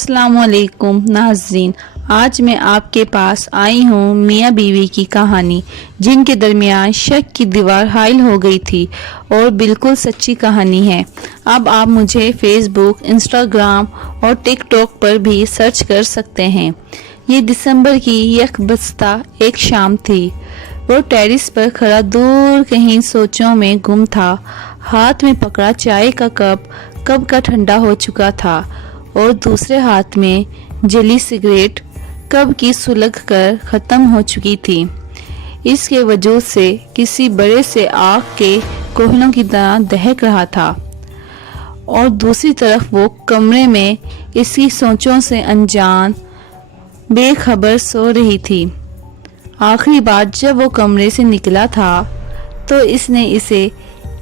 अस्सलाम वालेकुम नाज़रीन, आज मैं आपके पास आई हूँ मियाँ बीवी की कहानी जिनके दरमियान शक की दीवार हाइल हो गई थी और बिल्कुल सच्ची कहानी है। अब आप मुझे फेसबुक, इंस्टाग्राम और टिकटॉक पर भी सर्च कर सकते हैं। ये दिसंबर की यकबस्ता एक शाम थी। वो टेरिस पर खड़ा दूर कहीं सोचों में गुम था। हाथ में पकड़ा चाय का कप कब का ठंडा हो चुका था और दूसरे हाथ में जली सिगरेट कब की सुलग कर ख़त्म हो चुकी थी। इसके वजूद से किसी बड़े से आग के कोयलों की तरह दहक रहा था और दूसरी तरफ वो कमरे में इसकी सोचों से अनजान बेखबर सो रही थी। आखिरी बार जब वो कमरे से निकला था तो इसने इसे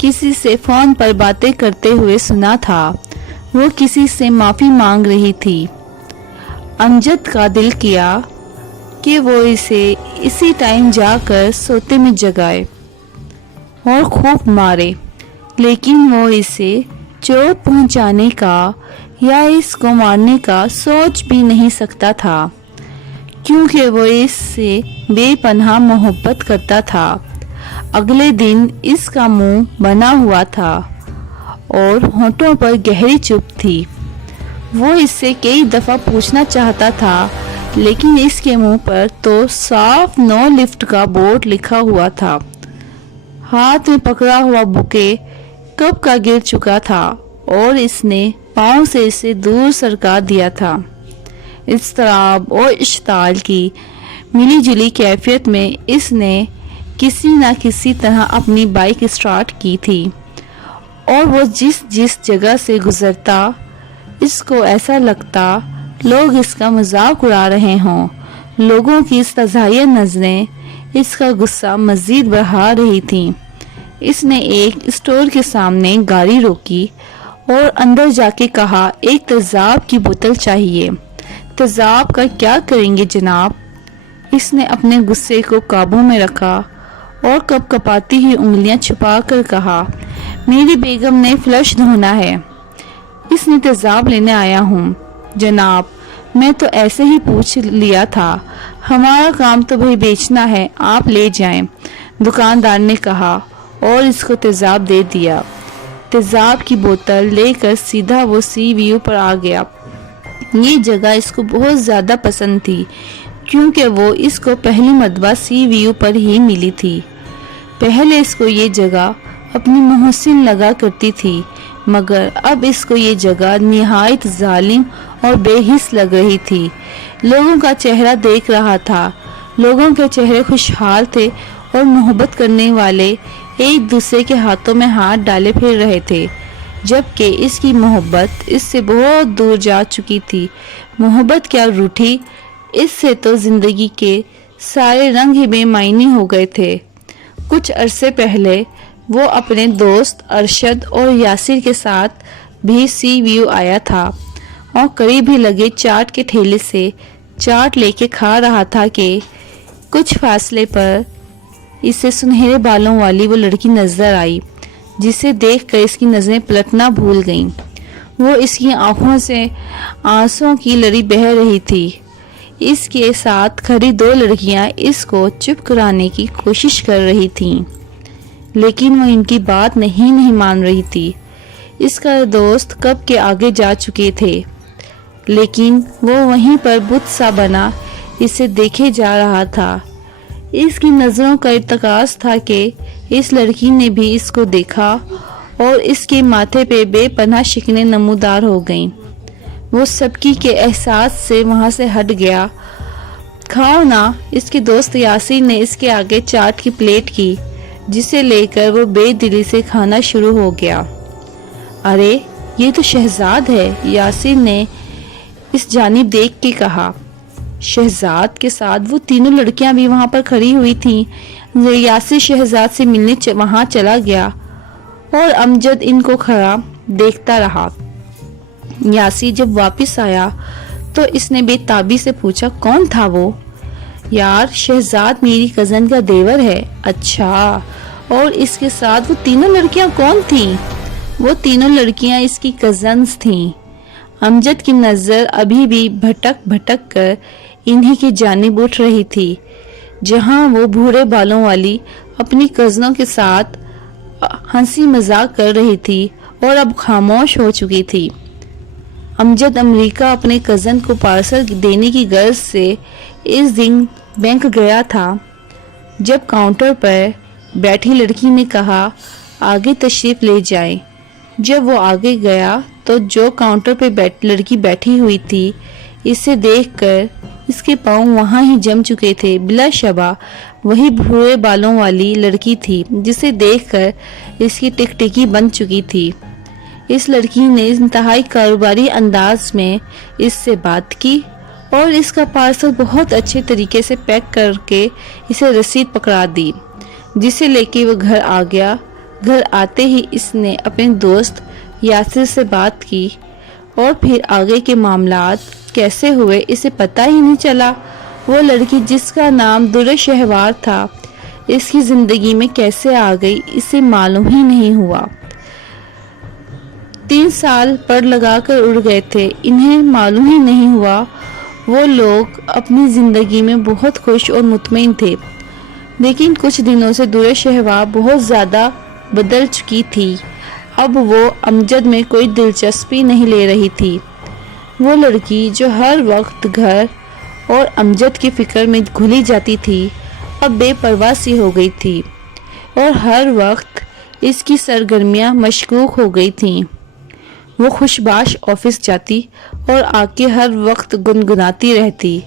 किसी से फ़ोन पर बातें करते हुए सुना था। वो किसी से माफ़ी मांग रही थी। अमजद का दिल किया कि वो इसे इसी टाइम जाकर सोते में जगाए और खूब मारे, लेकिन वो इसे चोट पहुंचाने का या इसको मारने का सोच भी नहीं सकता था, क्योंकि वो इससे बेपनाह मोहब्बत करता था। अगले दिन इसका मुंह बना हुआ था और होंठों पर गहरी चुप थी। वो इससे कई दफ़ा पूछना चाहता था, लेकिन इसके मुंह पर तो साफ नो लिफ्ट का बोर्ड लिखा हुआ था। हाथ में पकड़ा हुआ बुके कब का गिर चुका था और इसने पाँव से इसे दूर सरका दिया था। इज़्तिराब और इश्ताल की मिली जुली कैफियत में इसने किसी न किसी तरह अपनी बाइक स्टार्ट की थी और वो जिस जगह से गुजरता इसको ऐसा लगता लोग इसका मजाक उड़ा रहे हों। लोगों की इस्तज़ाहिया नज़रें इसका गुस्सा मज़ीद बढ़ा रही थीं। इसने एक स्टोर के सामने गाड़ी रोकी और अंदर जाके कहा, एक तेज़ाब की बोतल चाहिए। तेज़ाब का क्या करेंगे जनाब? इसने अपने गुस्से को काबू में रखा और कपकपाती ही उंगलियां छुपा कर कहा, मेरी बेगम ने फ्लश धोना है, इसने तेज़ाब लेने आया हूँ। जनाब, मैं तो ऐसे ही पूछ लिया था, हमारा काम तो भाई बेचना है, आप ले जाएं, दुकानदार ने कहा और इसको तेज़ाब दे दिया। तेज़ाब की बोतल लेकर सीधा वो सी व्यू पर आ गया। ये जगह इसको बहुत ज़्यादा पसंद थी, क्योंकि वो इसको पहली मर्तबा सी व्यू पर ही मिली थी। पहले इसको ये जगह अपनी मोहसिन लगा करती थी, मगर अब इसको ये जगह निहायत जालिम और बेहिस लग रही थी। लोगों का चेहरा देख रहा था। लोगों के चेहरे खुशहाल थे और मोहब्बत करने वाले एक दूसरे के हाथों में हाथ डाले फिर रहे थे, जबकि इसकी मोहब्बत इससे बहुत दूर जा चुकी थी। मोहब्बत क्या रूठी, इससे तो जिंदगी के सारे रंग ही बेमायने हो गए थे। कुछ अरसे पहले वो अपने दोस्त अरशद और यासिर के साथ भी सी व्यू आया था और करीब ही लगे चाट के ठेले से चाट लेके खा रहा था कि कुछ फासले पर इसे सुनहरे बालों वाली वो लड़की नजर आई, जिसे देखकर इसकी नज़रें पलटना भूल गईं। वो इसकी आंखों से आंसुओं की लड़ी बह रही थी। इसके साथ खड़ी दो लड़कियां इसको चुप कराने की कोशिश कर रही थीं, लेकिन वो इनकी बात नहीं मान रही थी। इसका दोस्त कब के आगे जा चुके थे, लेकिन वो वहीं पर बुत सा बना इसे देखे जा रहा था। इसकी नज़रों का इर्तिकास था कि इस लड़की ने भी इसको देखा और इसके माथे पे बेपनाह शिकने नमूदार हो गईं। वो सबकी के एहसास से वहाँ से हट गया। खाओ ना, इसके दोस्त यासीर ने इसके आगे चाट की प्लेट की, जिसे लेकर वो बेदिली से खाना शुरू हो गया। अरे ये तो शहजाद है, यासीर ने इस जानिब देख के कहा। शहजाद के साथ वो तीनों लड़कियां भी वहां पर खड़ी हुई थीं। यासीर शहजाद से मिलने वहां चला गया और अमजद इनको खड़ा देखता रहा। यासीर जब वापस आया तो इसने बेताबी से पूछा, कौन था वो? यार, शहजाद मेरी कज़न का देवर है। अच्छा, और इसके साथ वो तीनों लड़कियां कौन थीं? वो तीनों लड़कियां इसकी कज़न्स थीं। امجد کی نظر ابھی بھی بھٹک بھٹک کر انہی کی جانب اٹھ رہی تھی جہاں وہ بھورے بالوں والی اپنی کزنوں کے ساتھ ہنسی مذاق کر رہی تھی اور اب خاموش ہو چکی تھی۔ امجد امریکہ اپنے کزن کو پارسل دینے کی غرض سے اس دن بینک گیا تھا جب کاؤنٹر پر بیٹھی لڑکی نے کہا آگے تشریف لے جائیں۔ جب وہ آگے گیا تو جو کاؤنٹر پہ لڑکی بیٹھی ہوئی تھی اسے دیکھ کر اس کے پاؤں وہاں ہی جم چکے تھے۔ بلا شبہ وہی بھورے بالوں والی لڑکی تھی جسے دیکھ کر اس کی ٹکٹکی بن چکی تھی۔ اس لڑکی نے انتہائی کاروباری انداز میں اس سے بات کی اور اس کا پارسل بہت اچھے طریقے سے پیک کر کے اسے رسید پکڑا دی، جسے لے کے وہ گھر آ گیا۔ گھر آتے ہی اس نے اپنے دوست یاسر سے بات کی اور پھر آگے کے معاملات کیسے ہوئے اسے پتہ ہی نہیں چلا۔ وہ لڑکی جس کا نام در شہوار تھا اس کی زندگی میں کیسے آ گئی اسے معلوم ہی نہیں ہوا۔ 3 سال پڑ لگا کر اڑ گئے تھے، انہیں معلوم ہی نہیں ہوا۔ وہ لوگ اپنی زندگی میں بہت خوش اور مطمئن تھے، لیکن کچھ دنوں سے در شہوار بہت زیادہ بدل چکی تھی۔ اب وہ امجد میں کوئی دلچسپی نہیں لے رہی تھی۔ وہ لڑکی جو ہر وقت گھر اور امجد کی فکر میں گھلی جاتی تھی اب بے پرواہ سی ہو گئی تھی اور ہر وقت اس کی سرگرمیاں مشکوک ہو گئی تھیں۔ وہ خوش باش آفس جاتی اور آ کے ہر وقت گنگناتی رہتی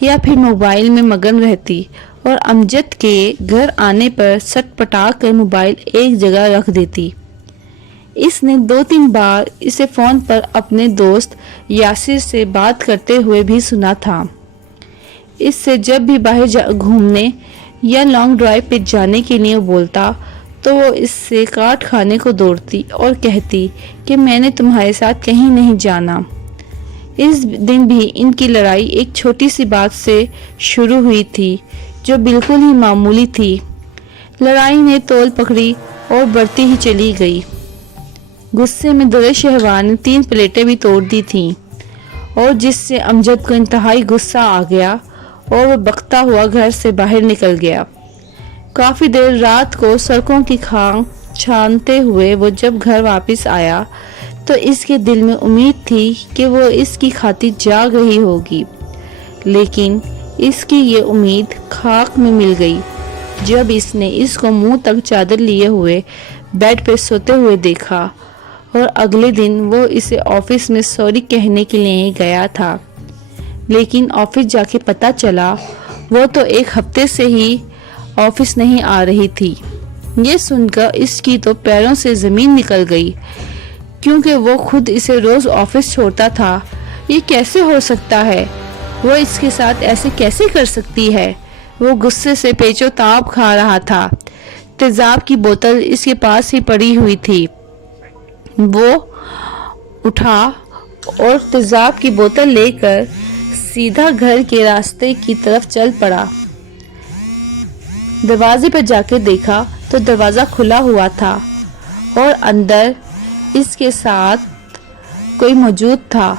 یا پھر موبائل میں مگن رہتی اور امجد کے گھر آنے پر سٹ پٹا کر موبائل ایک جگہ رکھ دیتی۔ اس نے 2-3 بار اسے فون پر اپنے دوست یاسر سے بات کرتے ہوئے بھی سنا تھا۔ اس سے جب بھی باہر گھومنے یا لانگ ڈرائیو پہ جانے کے لیے بولتا تو وہ اس سے کاٹ کھانے کو دوڑتی اور کہتی کہ میں نے تمہارے ساتھ کہیں نہیں جانا۔ اس دن بھی ان کی لڑائی ایک چھوٹی سی بات سے شروع ہوئی تھی جو بالکل ہی معمولی تھی۔ لڑائی نے تول پکڑی اور بڑھتی ہی چلی گئی۔ غصے میں در شہوار نے 3 پلیٹیں بھی توڑ دی تھیں اور جس سے امجد کو انتہائی غصہ آ گیا اور وہ بکتا ہوا گھر سے باہر نکل گیا۔ کافی دیر رات کو سڑکوں کی کھانگ چھانتے ہوئے وہ جب گھر واپس آیا تو اس کے دل میں امید تھی کہ وہ اس کی خاطر جاگ رہی ہوگی، لیکن اس کی یہ امید خاک میں مل گئی جب اس نے اس کو منہ تک چادر لیے ہوئے بیڈ پہ سوتے ہوئے دیکھا۔ اور اگلے دن وہ اسے آفس میں سوری کہنے کے لیے گیا تھا، لیکن آفس جا کے پتہ چلا وہ تو 1 ہفتے سے ہی آفس نہیں آ رہی تھی۔ یہ سن کر اس کی تو پیروں سے زمین نکل گئی، کیونکہ وہ خود اسے روز آفس چھوڑتا تھا۔ یہ کیسے ہو سکتا ہے؟ وہ اس کے ساتھ ایسے کیسے کر سکتی ہے؟ وہ غصے سے پیچو تاب کھا رہا تھا۔ تیزاب کی بوتل اس کے پاس ہی پڑی ہوئی تھی۔ وہ اٹھا اور تیزاب کی بوتل لے کر سیدھا گھر کے راستے کی طرف چل پڑا۔ دروازے پر جا کے دیکھا تو دروازہ کھلا ہوا تھا اور اندر اس کے ساتھ کوئی موجود تھا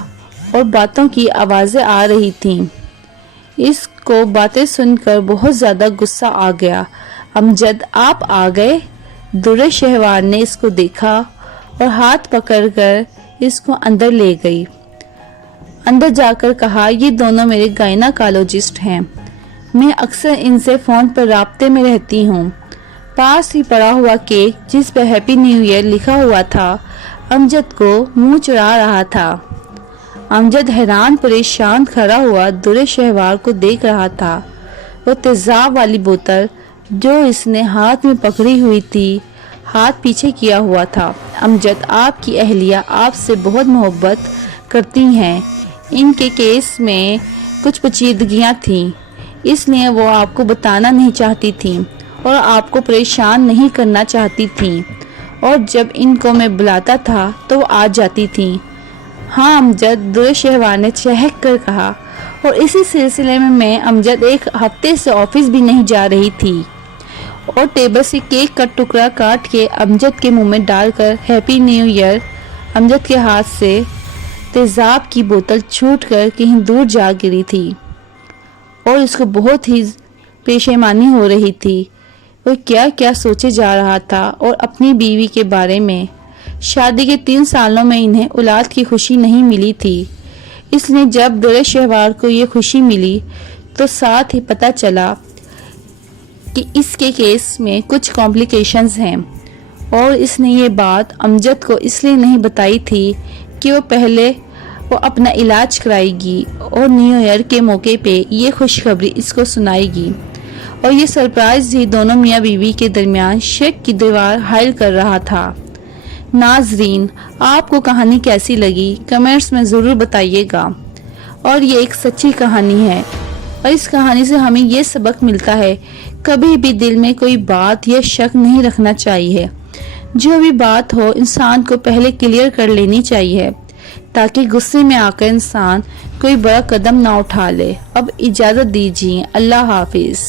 اور باتوں کی آوازیں آ رہی تھیں۔ اس کو باتیں سن کر بہت زیادہ غصہ آ گیا۔ امجد آپ آ گئے؟ در شہوار نے اس کو دیکھا اور ہاتھ پکڑ کر اس کو اندر لے گئی۔ اندر جا کر کہا یہ دونوں میرے گائناکالوجسٹ ہیں، میں اکثر ان سے فون پر رابطے میں رہتی ہوں۔ پاس ہی پڑا ہوا کیک جس پہ ہیپی نیو ایئر لکھا ہوا تھا امجد کو منہ چڑھا رہا تھا۔ امجد حیران پریشان کھڑا ہوا در شہوار کو دیکھ رہا تھا۔ وہ تیزاب والی بوتل جو اس نے ہاتھ میں پکڑی ہوئی تھی ہاتھ پیچھے کیا ہوا تھا۔ امجد آپ کی اہلیہ آپ سے بہت محبت کرتی ہیں، ان کے کیس میں کچھ پیچیدگیاں تھیں، اس لیے وہ آپ کو بتانا نہیں چاہتی تھیں اور آپ کو پریشان نہیں کرنا چاہتی تھیں، اور جب ان کو میں بلاتا تھا تو وہ آ جاتی تھیں۔ ہاں امجد، در شہوار نے چہک کر کہا، اور اسی سلسلے میں امجد 1 ہفتے سے آفس بھی نہیں جا رہی تھی، اور ٹیبل سے کیک کا ٹکڑا کاٹ کے امجد کے منہ میں ڈال کر ہیپی نیو ایئر امجد کے ہاتھ سے तेजाब की बोतल छूटकर कहीं दूर जा गिरी थी और उसको बहुत ही पेशेमानी हो रही थी। वो क्या क्या सोचे जा रहा था और अपनी बीवी के बारे में। शादी के 3 सालों में इन्हें औलाद की खुशी नहीं मिली थी, इसलिए जब दुल्हे शहवार को ये खुशी मिली तो साथ ही पता चला कि इसके केस में कुछ कॉम्प्लिकेशंस हैं और इसने ये बात अमजद को इसलिए नहीं बताई थी कि वो अपना इलाज कराएगी और न्यू ईयर के मौके पे ये खुशखबरी इसको सुनाएगी। और ये सरप्राइज ही दोनों मियाँ बीवी के दरमियान शक की दीवार हाइल कर रहा था। नाजरीन, आपको कहानी कैसी लगी कमेंट्स में ज़रूर बताइएगा। और ये एक सच्ची कहानी है और इस कहानी से हमें ये सबक मिलता है, कभी भी दिल में कोई बात या शक नहीं रखना चाहिए। जो भी बात हो इंसान को पहले क्लियर कर लेनी चाहिए ताकि गुस्से में आकर इंसान कोई बड़ा कदम ना उठा ले। अब इजाज़त दीजिए, अल्लाह हाफिज़।